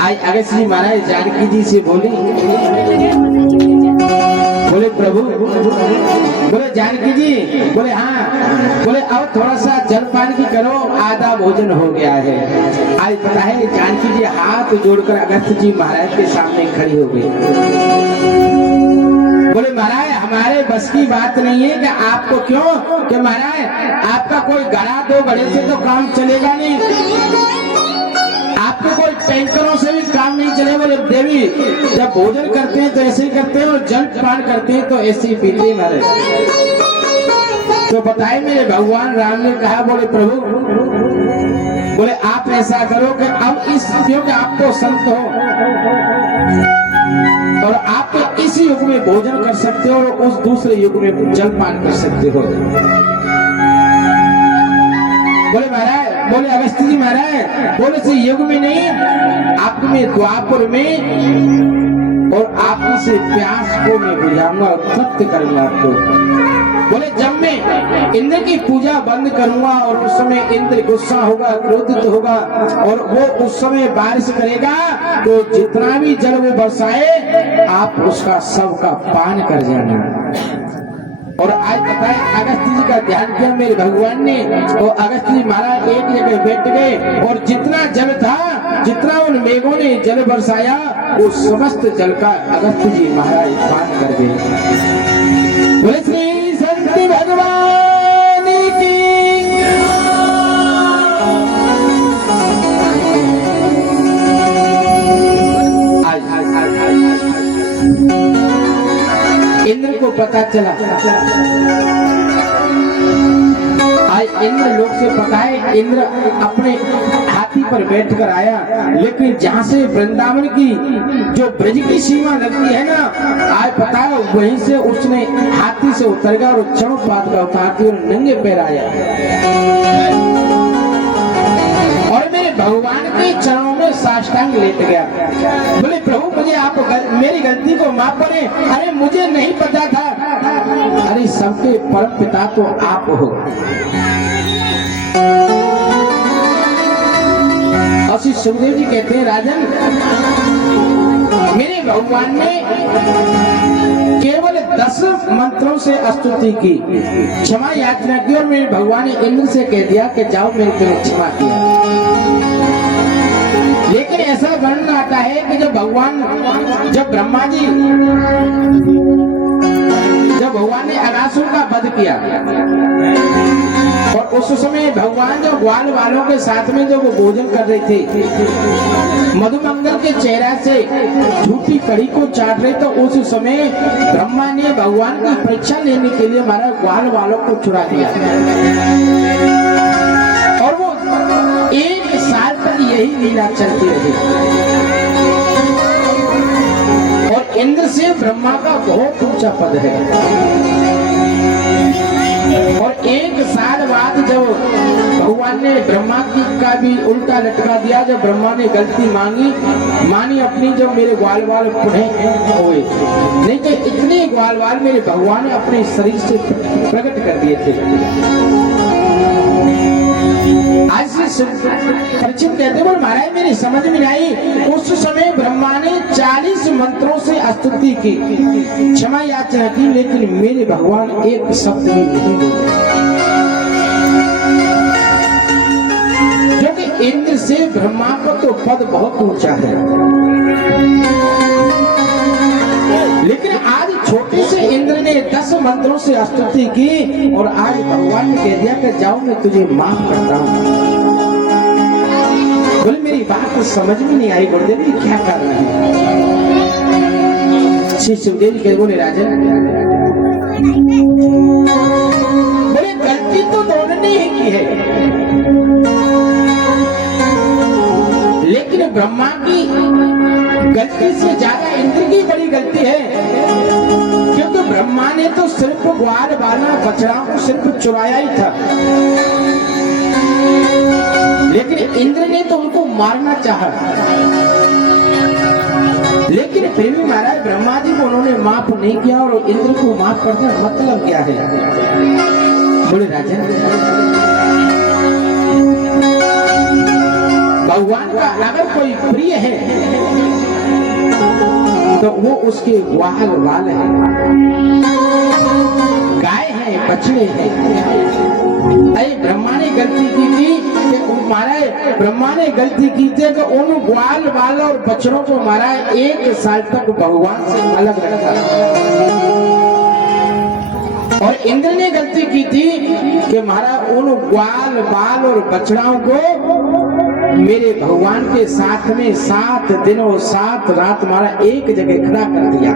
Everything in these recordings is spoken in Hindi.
आज अगस्त जी महाराज जानकी जी से बोले प्रभु, बोले जानकी जी, बोले हाँ, बोले अब थोड़ा सा जलपान की करो, आधा भोजन हो गया है। आज पता है जानकी जी हाथ जोड़कर अगस्त जी महाराज के सामने खड़ी हो गई। बोले महाराज हमारे बस की बात नहीं है कि आपको क्यों, कि महाराज आपका कोई गड़ा दो गड़े से तो काम चलेगा नहीं, आपको कोई टैंकरों से भी काम नहीं चले। बोले देवी जब भोजन करते हैं तो ऐसे ही करते हैं और जल पान करते हैं तो ऐसे ही पीते हैं महाराज। तो बताए मेरे भगवान राम ने कहा, बोले प्रभु, बोले आप ऐसा करो कि अब इस, क्योंकि आप तो संत हो और आप तो इस युग में भोजन कर सकते हो और उस दूसरे युग में जल पान कर सकते हो। बोले महाराज, बोले अगस्त्य जी महाराज, बोले से युग में नहीं, आप में द्वापर में, और आप से प्यास को मैं बुझाऊंगा और तृप्त करूंगा आपको। बोले जब मैं इंद्र की पूजा बंद करूंगा और उस समय इंद्र गुस्सा होगा, क्रोधित होगा और वो उस समय बारिश करेगा तो जितना भी जल वो बरसाए आप उसका सबका पान कर जाना। और आज पता है अगस्त्य जी का ध्यान किया मेरे भगवान ने, और अगस्त्य जी महाराज एक जगह बैठ गए और जितना जल था, जितना उन मेघों ने जल बरसाया, वो समस्त जल का अगस्त्य जी महाराज पान कर गए। बोले श्री संत भगवान की इंद्र को पता चला, आज इंद्र लोक से पता है, इंद्र अपने हाथी पर बैठकर आया, लेकिन जहाँ से वृंदावन की जो ब्रज की सीमा लगती है ना, आज पता है वहीं से उसने हाथी से उतर गया और चरण पात का उतारती और नंगे पैर आया और मेरे भगवान के चरणों में साष्टांग लेट गया। बोले प्रभु मुझे आप मेरी गलती को माफ करें। अरे मुझे नहीं पता था, अरे सबके परम पिता तो आप हो। और श्री सुखदेव जी कहते हैं राजन, मेरे भगवान ने केवल 10 मंत्रों से स्तुति की, क्षमा याचना की और मेरे भगवान ने इंद्र से कह दिया कि जाओ मेरे को क्षमा किया। लेकिन ऐसा वर्णन आता है कि जब ब्रह्मा जी, जब भगवान ने अगासुर का वध किया और उस समय भगवान जो ग्वाल वालों के साथ में जो वो भोजन कर रहे थे, मधुमंगल के चेहरा से झूठी कड़ी को चाट रहे, तो उस समय ब्रह्मा ने भगवान की परीक्षा लेने के लिए हमारा ग्वाल वालों को चुरा दिया और वो 1 साल तक यही लीला चलती रही। और इंद्र से ब्रह्मा का बहुत ऊंचा पद है और 1 साल बाद जब भगवान ने ब्रह्मा की का भी उल्टा लटका दिया, जब ब्रह्मा ने गलती मानी अपनी, जब मेरे ग्वाल वाल पुनः हुए, नहीं तो इतने ग्वाल वाल मेरे भगवान ने अपने शरीर से प्रकट कर दिए थे। आज से परीक्षित कहते बोले महाराज मेरी समझ में आई, उस समय ब्रह्मा ने 40 मंत्रों से स्तुति की, क्षमा याचना की, लेकिन मेरे भगवान एक शब्द भी नहीं बोले, क्योंकि इंद्र से ब्रह्मा को तो पद बहुत ऊंचा है। लेकिन आज छोटे से इंद्र ने 10 मंत्रों से स्तुति की और आज भगवान ने कह दिया कि जाओ मैं तुझे माफ करता हूँ। बोले मेरी बात तो समझ में नहीं आई गुरुदेव जी क्या कर रहे हैं। श्री सुखदेव जी बोले राजन, बोले गलती तो दोनों ने ही की है, लेकिन ब्रह्मा की गलती से ज्यादा इंद्र की बड़ी गलती है, क्योंकि ब्रह्मा ने तो सिर्फ ग्वाल वाला बछड़ा को सिर्फ चुराया ही था, लेकिन इंद्र ने तो उनको मारना चाहा। लेकिन फिर भी महाराज ब्रह्मा जी को उन्होंने माफ नहीं किया और इंद्र को माफ करने का मतलब क्या है? बोले राजन, भगवान का अगर कोई प्रिय है तो वो उसके ग्वाल वाल है, गाय है, बछड़े हैं। अरे ब्रह्मा ने गलती की थी कि महाराज ब्रह्मा ने गलती की थी कि उन ग्वाल वाल और बछड़ों को महाराज 1 साल तक भगवान से अलग रखा। और इंद्र ने गलती की थी कि महाराज उन ग्वाल बाल और बछड़ाओं को मेरे भगवान के साथ में 7 दिन और 7 रात महाराज एक जगह खड़ा कर दिया।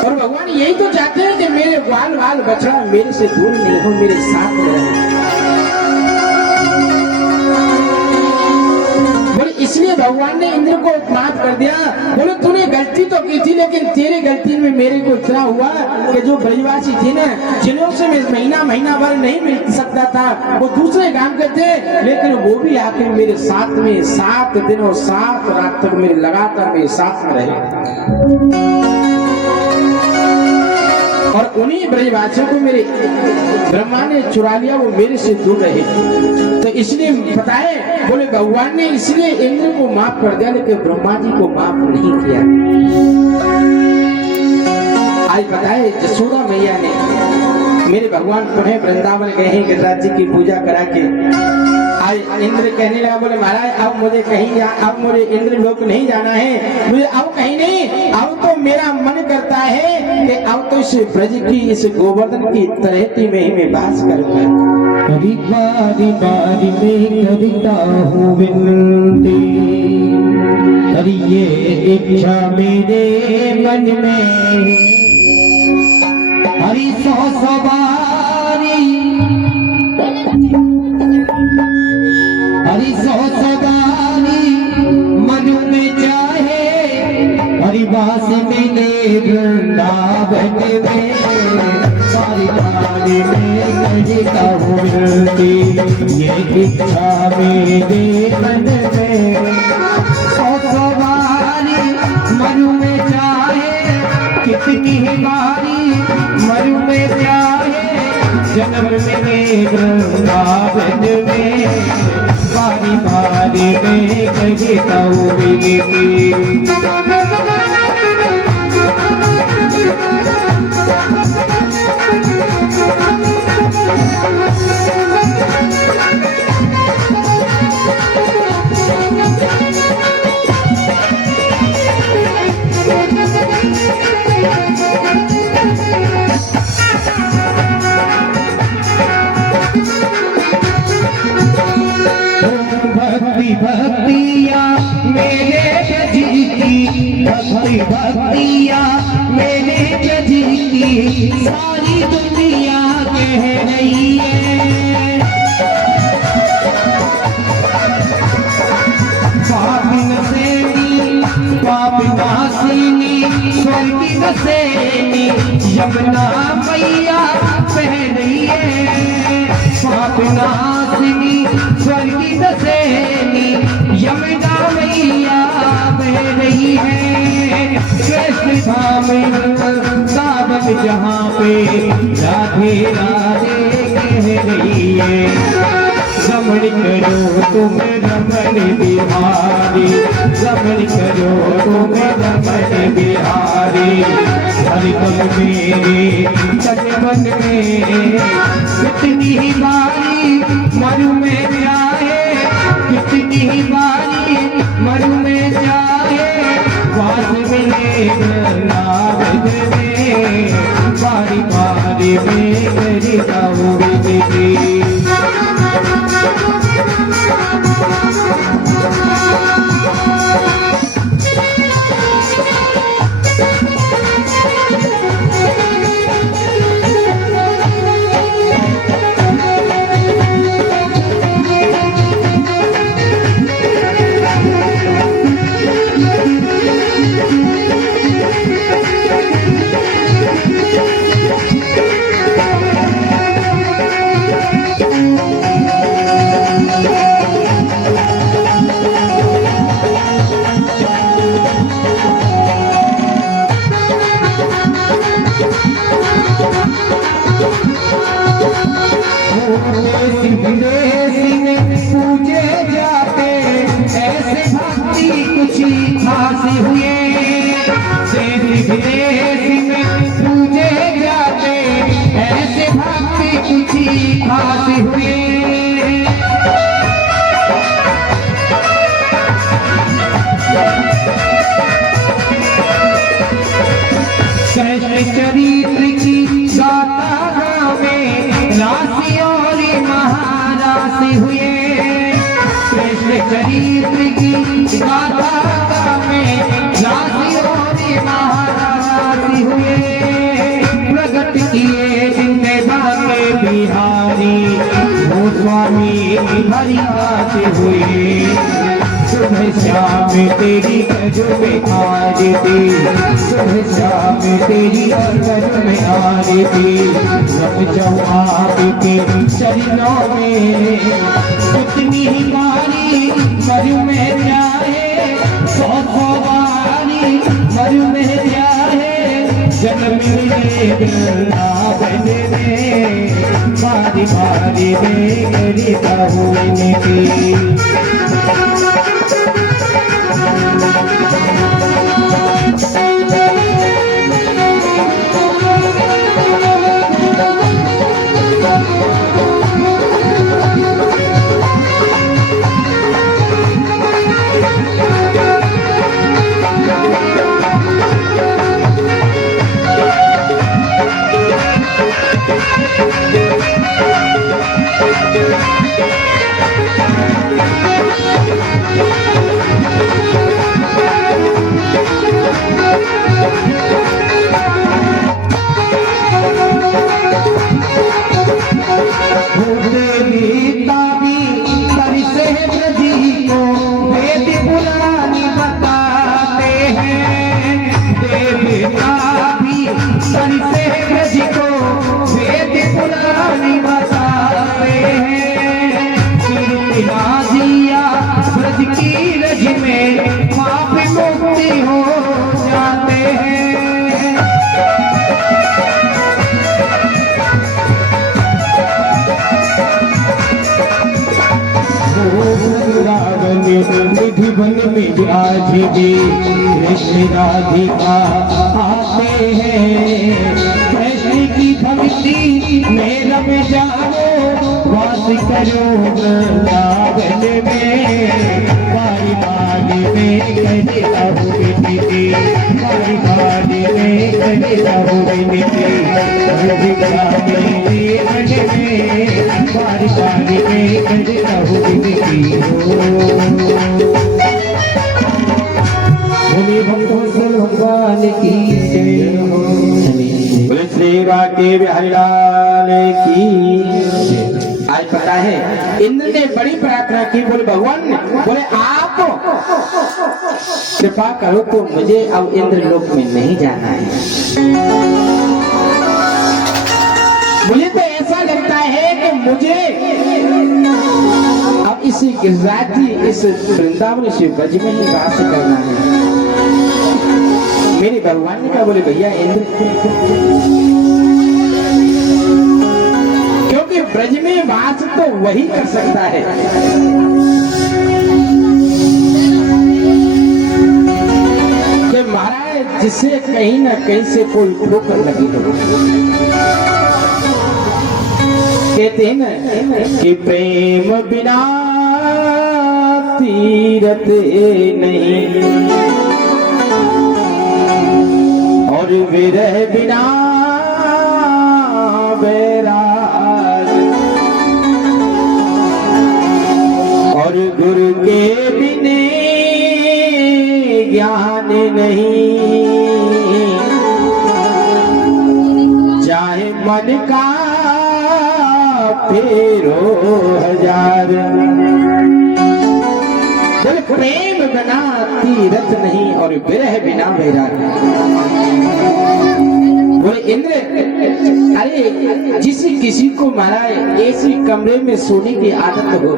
और भगवान यही तो चाहते हैं कि मेरे ग्वाल बाल बछड़ा मेरे से दूर नहीं हो, मेरे साथ में रहे। इसलिए भगवान ने इंद्र को माफ कर दिया। बोले तूने गलती तो की थी, लेकिन तेरे गलती में मेरे को इतना हुआ कि जो ब्रजवासी थे ना, जिन्हों से मैं महीना भर नहीं मिल सकता था, वो दूसरे काम करते, लेकिन वो भी आके मेरे साथ में 7 दिन और 7 रात तक मेरे लगातार मेरे साथ में रहे। और उन्हीं ब्रजवासियों को मेरे ब्रह्मा ने चुरा लिया, वो मेरे से दूर रहे। तो इसलिए बताए, बोले भगवान ने इसलिए इंद्र को माफ कर दिया, लेकिन ब्रह्मा जी को माफ नहीं किया। आज बताए जसोदा मैया ने मेरे भगवान पुनः वृंदावन गए हैं गिरिराज जी की पूजा करा के। आज इंद्र कहने लगा, बोले महाराज अब मुझे कहीं अब मुझे इंद्र लोक नहीं जाना है, मुझे अब कहीं नहीं, अब तो मेरा मन करता है कि अब तो इस ब्रज की इस गोवर्धन की तलहटी में ही मैं वास करूंगा। कभी बारी बारी में करता हूँ विनती, अरे ये इच्छा मेरे मन में, हरी 100 बारी, हरी 100 बारी मन में चाहे, हरि वास मिले वृंदावन में, बारी बारी में करता हूँ विनती, ये इच्छा मेरे मन में, 100 बारी मरु में चाहे, कितनी बारी मरु में चाहे, जन्म मिले वृंदावन में, बारी बारी में करता हूँ विनती। भक्तिया मेरे जी की, भक्तिया मेरे जी की, सारी दुनिया कह रही है। पापिन सेनी पापिनासिनी स्वर्गी बसेनी, यमुना मैया कह रही है। पापिनासिनी स्वर्गी बसेनी, यमुना मैया बह रही है। श्रेष्ठ धाम सावन जहाँ पे राधे राधे कह रही है। रमण करो तुम रमण बिहारी, रमण करो तुम रमण बिहारी, हरि पल मेरे तन मन में, कितनी ही बारी मरु में जाए, कितनी बारी मरु में जाए, वास मिले वृंदावन में, बारी बारी में करता हूँ विनती। गीत की गाथा में राशियों ने महाराजी हुए प्रगट किए जिनके बाके बिहारी वो स्वामी हरिदास हुए सुबह शाम तेरी गजों में आरती सुबह शाम तेरी गजों में आरती रब जाऊं आपके चरणों में उतनी ही बारी मरु में जाए सौ बारी मरु में जाए जन्म मिले वृंदावन में बारी बारी में गिरता हुए निधिवन में आज भी कृष्ण राधिका आते हैं कृष्ण की भक्ति में रम जाओ वास करो वृंदावन में बारी बारी में कहे बारी बारी में कहे बारी बारी में भगवान की बोले श्री बाके बिहारी लाल की। आज पता है इंद्र ने बड़ी प्रार्थना की, बोले भगवान बोले आप कृपा करो तो मुझे अब इंद्र लोक में नहीं जाना है। मुझे तो ऐसा लगता है कि मुझे अब इस गिरिराज इस वृंदावन से ब्रज में ही वास करना है। मेरे भगवान ने कहा, बोले भैया इंद्र, क्योंकि ब्रज में वास तो वही कर सकता है कि महाराज जिसे कहीं ना कहीं से कोई ठोकर लगी हो। कहते हैं ना कि प्रेम बिना तीरथ नहीं और विरह बिना बैराग और गुरु के बिने ज्ञान नहीं चाहे मन का फेरो हजार। प्रेम बिना तीरथ नहीं और विरह बिना वैराग। बोले इंद्र, अरे जिस किसी को मारा ऐसी कमरे में सोने की आदत हो,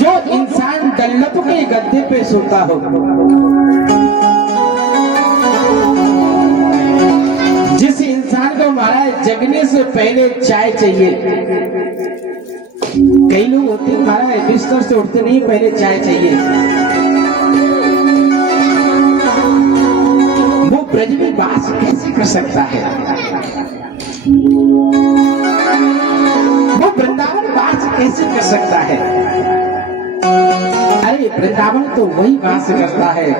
जो इंसान दल्लप के गद्दे पे सोता हो, जिस इंसान को मारा जगने से पहले चाय चाहिए। कई लोग होते हैं महाराज बिस्तर से उठते नहीं पहले चाय चाहिए। वो ब्रज में वास कैसे कर सकता है? वो वृंदावन वास कैसे कर सकता है? अरे वृंदावन तो वही वास करता है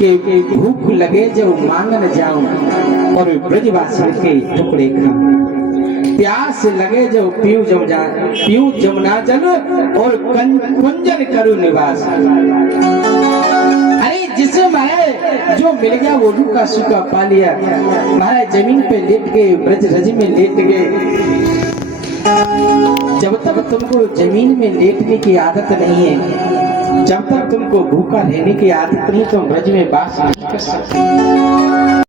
कि भूख लगे जब मांगन जाऊं और ब्रजवासी के टुकड़े खाऊं। प्यास लगे जो पीऊ जमुना जल और कुंजन करू निवास। अरे जिसे महाराज जो मिल गया वो रूखा सूखा पा लिया। महाराज जमीन पे लेट गए, ब्रज रज में लेट गए। जब तक तुमको जमीन में लेटने की आदत नहीं है, जब तक तुमको भूखा रहने की आदत नहीं, तो ब्रज में वास नहीं कर सकते।